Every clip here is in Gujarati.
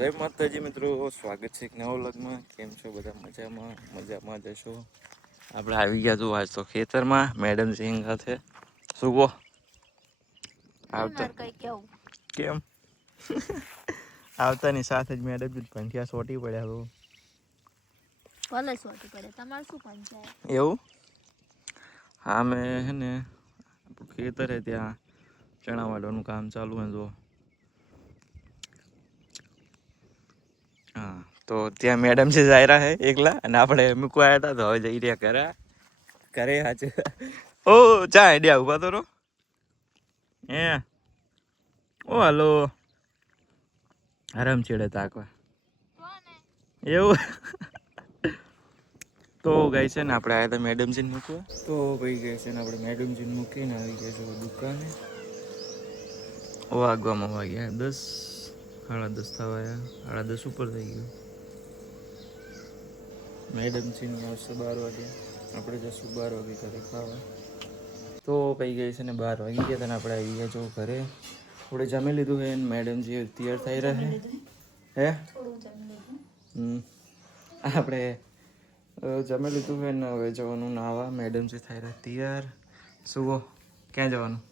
જય માતાજી મિત્રો, સ્વાગત છે એક નવા વ્લોગમાં. કેમ છો બધા? મજામાં જશો. આપણે આવી ગયા તો આજ તો ખેતરમાં મેડમ સિંહ સાથે. શું કહો? આવતા કેમ આવતાની સાથે જ મેડમ પંઠિયા સોટી પડ્યા બહુ. ભલે સોટી પડે, તમારે શું પંચાયત? એવું હા, મેં હે ને ખેતરે ત્યાં ચણા વાળવાનું કામ ચાલુ હોય તો હા, તો ત્યાં મેડમ છે જાયરા હે એકલા, અને આપણે મૂકવા આવ્યા હતા તો હવે જઈ રહ્યા કરે હાચે. ઓ ચા આઈડિયા ઉભા તો રો હે. ઓ હાલો આરામ છેડે તાકવા એવું. તો ગઈ છે ને આપણે આવ્યા હતા મેડમજીને મૂકવા. તો ભાઈ ગઈ છે ને આપણે મેડમજીને મૂકીને આવી ગયા છે દુકાને. વાગવામાં વાગ્યા 10, 10:30 થવા, 10:30 ઉપર થઈ ગયું. મેડમજીને આવશે 12 વાગે, આપણે જશું 12 વાગે ઘરે ખાવા. તો કઈ ગઈ છે ને 12 વાગી ગયા તને આપણે આવી ગયા જો ઘરે. થોડે જમી લીધું હે. મેડમજી તૈયાર થઈ રહ્યા હે. આપણે જમી લીધું હે ને હવે જવાનું નાવા. મેડમજી થઈ રહ્યા તૈયાર. શું ક્યાં જવાનું?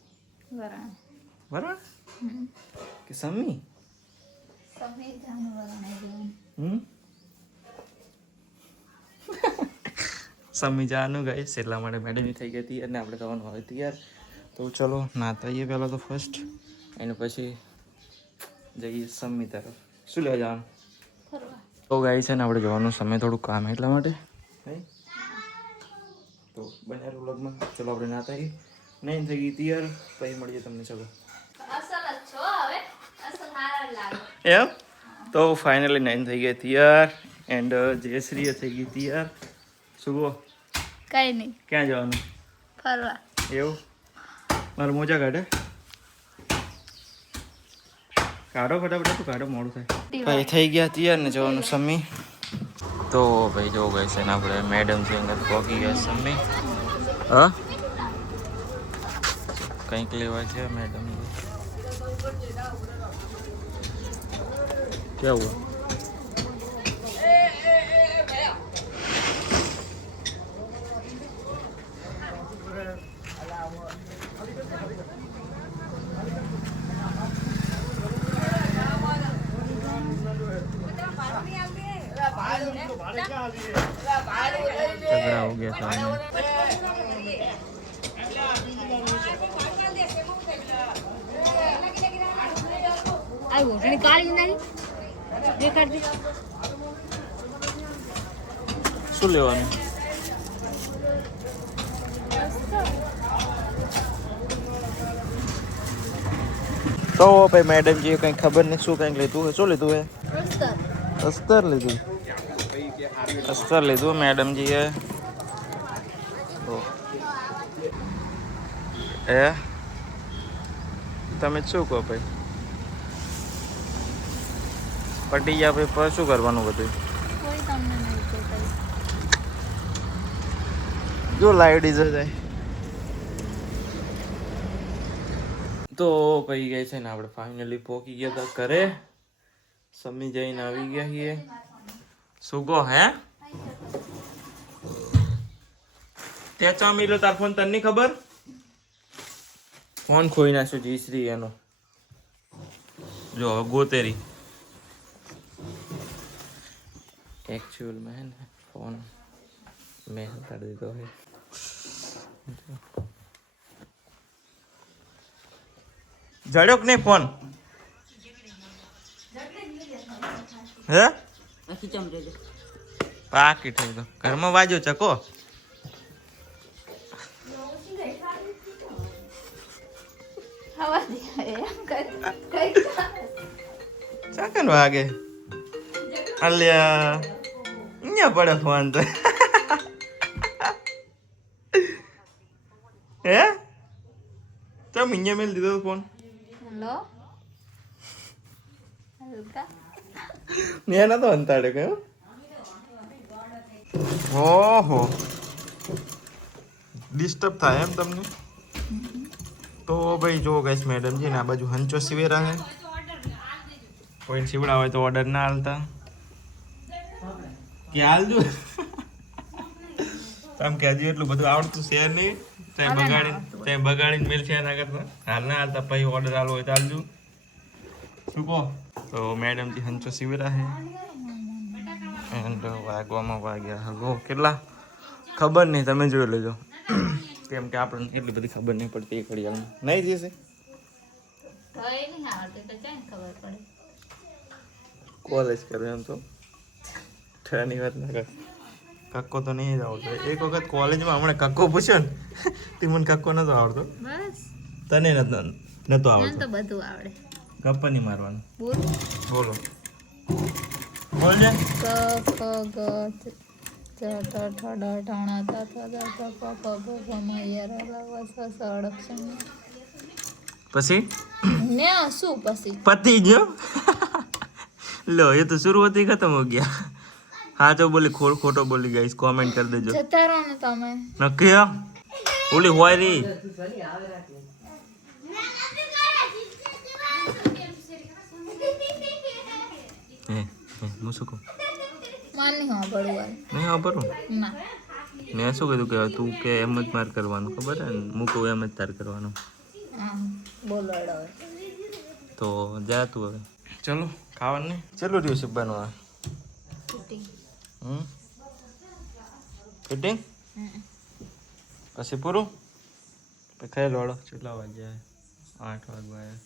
વરણ કે સમી? સમી જવાનું ગાઈસ, એટલા માટે મેડમજી થઈ ગઈ હતી અને આપણે જવાનું હવે તૈયાર. તો ચલો નાતા આવીએ પહેલાં તો ફર્સ્ટ, અને પછી જઈએ સમી તરફ. શું લેવા જવાનું? તો ગાઈ છે ને આપણે જવાનું સમય થોડું કામ એટલા માટે. તો બન્યા વ્લોગમાં. ચલો આપણે નાતા આવીએ. નહીં થઈ ગઈ તૈયાર, પછી મળીએ તમને. ચલો એમ તો ફાઇનલી 9 થઈ ગયા તૈયાર, એન્ડ જયશ્રીએ થઈ ગઈ તૈયાર. શું કહો? કઈ નહીં. ક્યાં જવાનું? ફરવા. એવું? મારું મોજા કાઢે કાઢો ફટાફટ, તું કાઢો, મોડું થાય. ભાઈ થઈ ગયા તૈયાર ને જવાનું સમી. તો ભાઈ જો ગઈ છે ને આપણે મેડમ છે અંદર પહોંચી ગયા સમી. હા કંઈક લેવા છે મેડમ. क्या हुआ? झगड़ा हो गया सामने. શું લેવાનું? તો ભાઈ મેડમજી કંઈ ખબર નહીં શું કંઈક લીધું હોય. શું લીધું હે? અસ્તર લીધું. અસ્તર લીધું મેડમજીએ. એ તમે શું કહો ભાઈ? પટી ગયા ભાઈ, પર શું કરવાનું બધું? જો લાઈવ ડીઝલ જાય તો કહી ગઈ છે ને આપણે ફાઇનલી પહોંચી ગયા હતા ઘરે. સમી જઈને આવી ગયા છીએ. શું કહો? હે ત્યાં ચા મિલો તાર ફોન તને નહીં ખબર? ફોન ખોઈ નાખ્યો જયશ્રી એનો. જો ગોતેરી એકચ્યુઅલમાં હે ને ફોન મેં હટાડી દીધો હે. જડ્યો કે નહીં ફોન? હે પાકી થઈ ગયો. ઘરમાં વાજો ચકો. ચાકન વાગે અલ્યા અહીંયા પડે ફોન તો. હે ચમ અહીંયા મેલ દીધો ફોન. ને નતો અંતાડે કયો. ઓહો ડિસ્ટર્બ થાય એમ તમને? તો ભાઈ જો ગઈશ મેડમજી ને આ બાજુ હંચો સિવેરા હે. કોઈ સીવડા હોય તો ઓર્ડર ના હાલતા કે હાલજો આમ કે હજી એટલું બધું આવડતું છે નહીં ત્યાં બગાડીને મેલ છે એના કરતા હાલ ના હાલતા પછી ઓર્ડર હાલવો હોય તો હાલજો શું કહો તો મેડમથી હંચો સીવડા છે એન્ડ વાગવામાં વાગ્યા હગો કેટલા ખબર નહીં તમે જોઈ લેજો કેમ કે આપણને એટલી બધી ખબર નહીં પડતી એક ઘડિયાળમાં નહીં જશે કોલેજ કરે એમ તો ઠેરની વાત ના કર કક્કો તો નહીં જ આવડતો એક વખત કોલેજમાં હમણાં કક્કો પૂછ્યો ને તે મને કક્કો નતો આવડતો બસ તને નતો આવડતો તો બધું આવડે ગપ્પા નહીં મારવાનું બોલ બોલો બોલજે ક ખ ગ ચ ટ ઠ ડ ઢ ત થ દ ત પ ફ બ ભ મ ય ર લ વ સ સ અક્ષર પછી ને શું પછી પતી ગયો લો એ તો શરૂઆત ही खत्म हो गया हाँ जो बोली खोटो बोली गाइस कमेंट कर देजो જતા રહો ને તમે नक्की ओली होय री मुसको માની હા બળવાલ नहीं हाँ पर ના मैं શું કીધું કે તું કે એમ જ માર કરવાનું ખબર હે ને મૂકો એમ જ તાર કરવાનું હા બોલો હવે તો જા તું હવે ચલો ખાવાનું નહીં ચલો રહ્યું છે બનવા ફિટિંગ ફિટિંગ પછી પૂરું પછી ખાઈ લોડો કેટલા વાગ્યા 8 વાગ્યા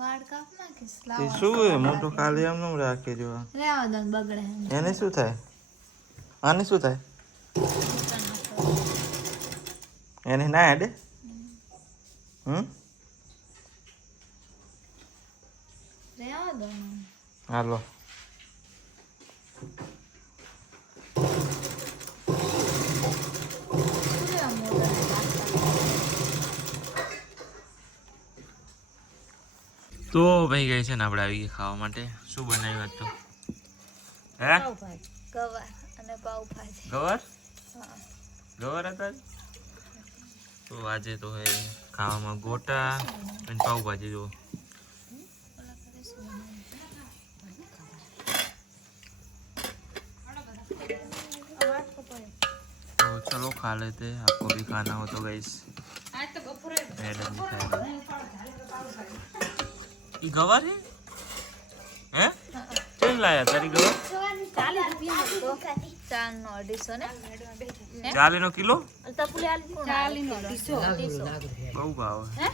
વાળ કાપ નાખીશ તે શું હે મોટો ખાલી આમ નમ રાખી જો રેવા દો ને બગડે એને શું થાય આને શું થાય એને ના હેડે રેવા દો ને હાલો તો ભાઈ ગઈ છે ને આપણે આવી ગયા ખાવા માટે શું બનાવ્યું હતું હે પાવભાજી ગવાર અને પાવભાજી ગવાર હા ગવાર હતા તો આજે તો હે ખાવામાં ગોટા અને પાવભાજી જો तो चलो खा लेते हैं आपको भी खाना हो तो गाइस मैडम भी खाएगा ये गवार है हैं चल लाया तारी गवार 40 किलो बहु भाव है